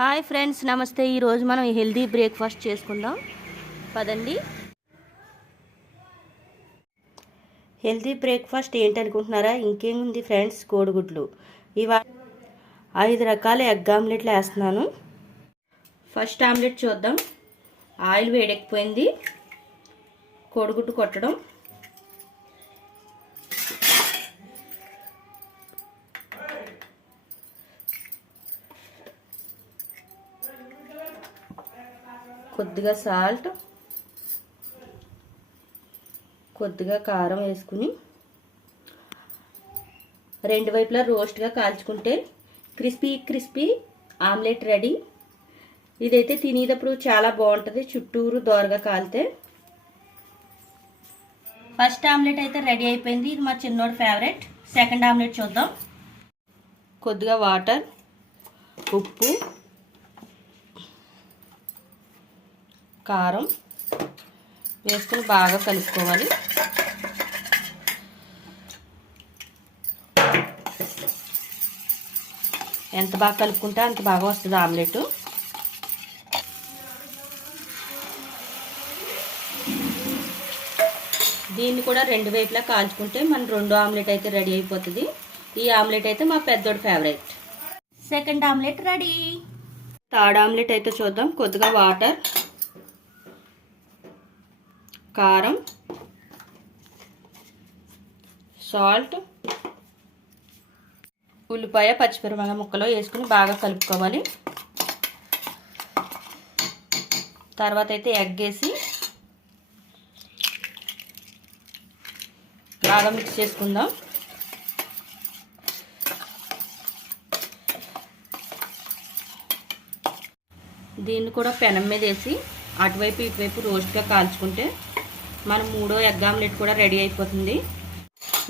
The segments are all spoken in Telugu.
హాయ్ ఫ్రెండ్స్ నమస్తే. ఈరోజు మనం హెల్దీ బ్రేక్ఫాస్ట్ చేసుకుందాం. పదండి. హెల్దీ బ్రేక్ఫాస్ట్ ఏంటనుకుంటున్నారా? ఇంకేముంది ఫ్రెండ్స్ కోడిగుడ్లు. ఇవా ఐదు రకాల ఎగ్ ఆమ్లెట్లు వేస్తున్నాను. ఫస్ట్ ఆమ్లెట్ చూద్దాం. ఆయిల్ వేడెక్కిపోయింది. కోడిగుడ్డు కొట్టడం. కొద్దిగా సాల్ట్ కొద్దిగా కారం వేసుకుని రెండు వైపులా రోస్ట్గా కాల్చుకుంటే క్రిస్పీ క్రిస్పీ ఆమ్లెట్ రెడీ. ఇదైతే తినేటప్పుడు చాలా బాగుంటుంది చుట్టూరు దోరగా కాలితే. ఫస్ట్ ఆమ్లెట్ అయితే రెడీ అయిపోయింది ఇది మా చిన్నోడు ఫేవరెట్. సెకండ్ ఆమ్లెట్ చూద్దాం. కొద్దిగా వాటర్ ఉప్పు కారం వేసుకుని బాగా కలుపుకోవాలి. ఎంత బాగా కలుపుకుంటే అంత బాగా వస్తుంది ఆమ్లెట్. దీన్ని కూడా రెండు వైపులా కాల్చుకుంటే మన రెండు ఆమ్లెట్ అయితే రెడీ అయిపోతుంది. ఈ ఆమ్లెట్ అయితే మా పెద్దోడు favourite second omelette ready. Third omelette అయితే చూద్దాం. కొద్దిగా వాటర్ కారం సాల్ట్ ఉల్లిపాయ పచ్చిమిరపకాయ ముక్కలు వేసుకుని బాగా కలుపుకోవాలి. తర్వాత అయితే ఎగ్ వేసి బాగా మిక్స్ చేసుకుందాం. దీన్ని కూడా పెనం మీద వేసి అటువైపు ఇటువైపు రోస్ట్గా కాల్చుకుంటే మన మూడో ఎగ్ ఆమ్లెట్ కూడా రెడీ అయిపోతుంది.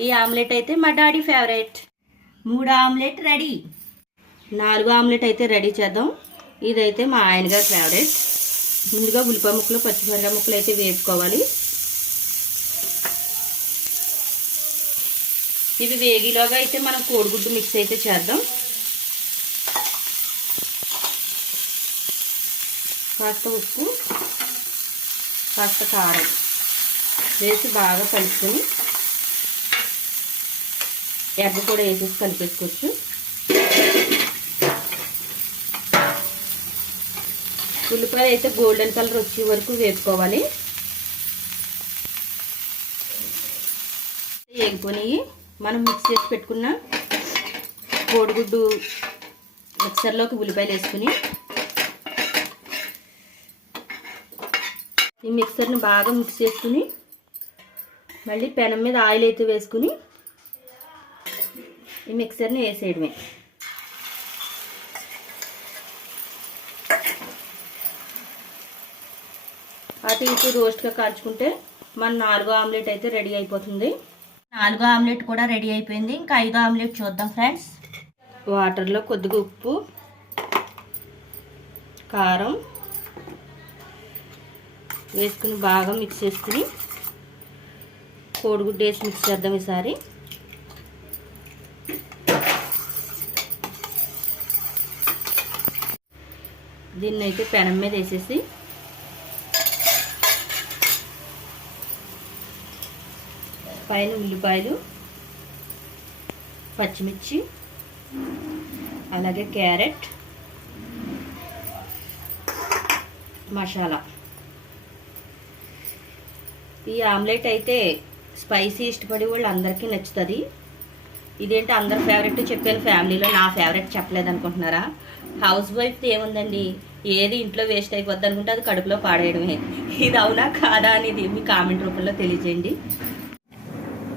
ఈ ఆమ్లెట్ అయితే మా డాడీ ఫేవరెట్. మూడో ఆమ్లెట్ రెడీ. నాలుగో ఆమ్లెట్ అయితే రెడీ చేద్దాం. ఇదైతే మా ఆయన గారి ఫేవరెట్. ముందుగా ఉల్లిపాయ ముక్కలు పచ్చిమిరకాయ ముక్కలు అయితే వేసుకోవాలి ఇవి వేగిలోగా అయితే మనం కోడిగుడ్డు మిక్స్ అయితే చేద్దాం. కాస్త ఉప్పు కాస్త కారం. వేసి బాగా కలుపుకొని ఎగ్ కూడా వేసేసి కలిపేసుకోవచ్చు. ఉల్లిపాయలు అయితే గోల్డెన్ కలర్ వచ్చే వరకు వేసుకోవాలి వేగుకొని మనం మిక్స్ చేసి పెట్టుకున్న కోడిగుడ్డు మిక్సర్లోకి ఉల్లిపాయలు వేసుకుని ఈ మిక్సర్ని బాగా మిక్స్ చేసుకుని మళ్ళీ పెనం మీద ఆయిల్ అయితే వేసుకుని ఈ మిక్సర్ని వేసేయడమే. అటు ఇటు రోస్ట్గా కాల్చుకుంటే మన నాలుగో ఆమ్లెట్ అయితే రెడీ అయిపోతుంది. నాలుగో ఆమ్లెట్ కూడా రెడీ అయిపోయింది. ఇంకా ఐదో ఆమ్లెట్ చూద్దాం ఫ్రెండ్స్. వాటర్లో కొద్దిగా ఉప్పు కారం వేసుకుని బాగా మిక్స్ చేసుకుని కోడిగుడ్డు వేసి మిక్స్ చేద్దాం ఈసారి. దీన్ని అయితే పెనం మీద వేసేసి పైన ఉల్లిపాయలు పచ్చిమిర్చి అలాగే క్యారెట్ మసాలా. ఈ ఆమ్లెట్ అయితే స్పైసీ ఇష్టపడే వాళ్ళు అందరికీ నచ్చుతుంది. ఇదేంటి అందరు ఫేవరెట్ చెప్పాను ఫ్యామిలీలో నా ఫేవరెట్ చెప్పలేదు అనుకుంటున్నారా? హౌస్ వైఫ్ ఏముందండి? ఏది ఇంట్లో వేస్ట్ అయిపోద్ది అనుకుంటే అది కడుపులో పాడేయడమే. ఇది అవునా కాదా అనేది మీ కామెంట్ రూపంలో తెలియజేయండి.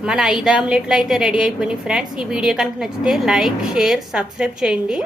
మన ఐదు ఆమ్లెట్లు అయితే రెడీ అయిపోయినాయి ఫ్రెండ్స్ ఈ వీడియో కనుక నచ్చితే లైక్ షేర్ సబ్స్క్రైబ్ చేయండి.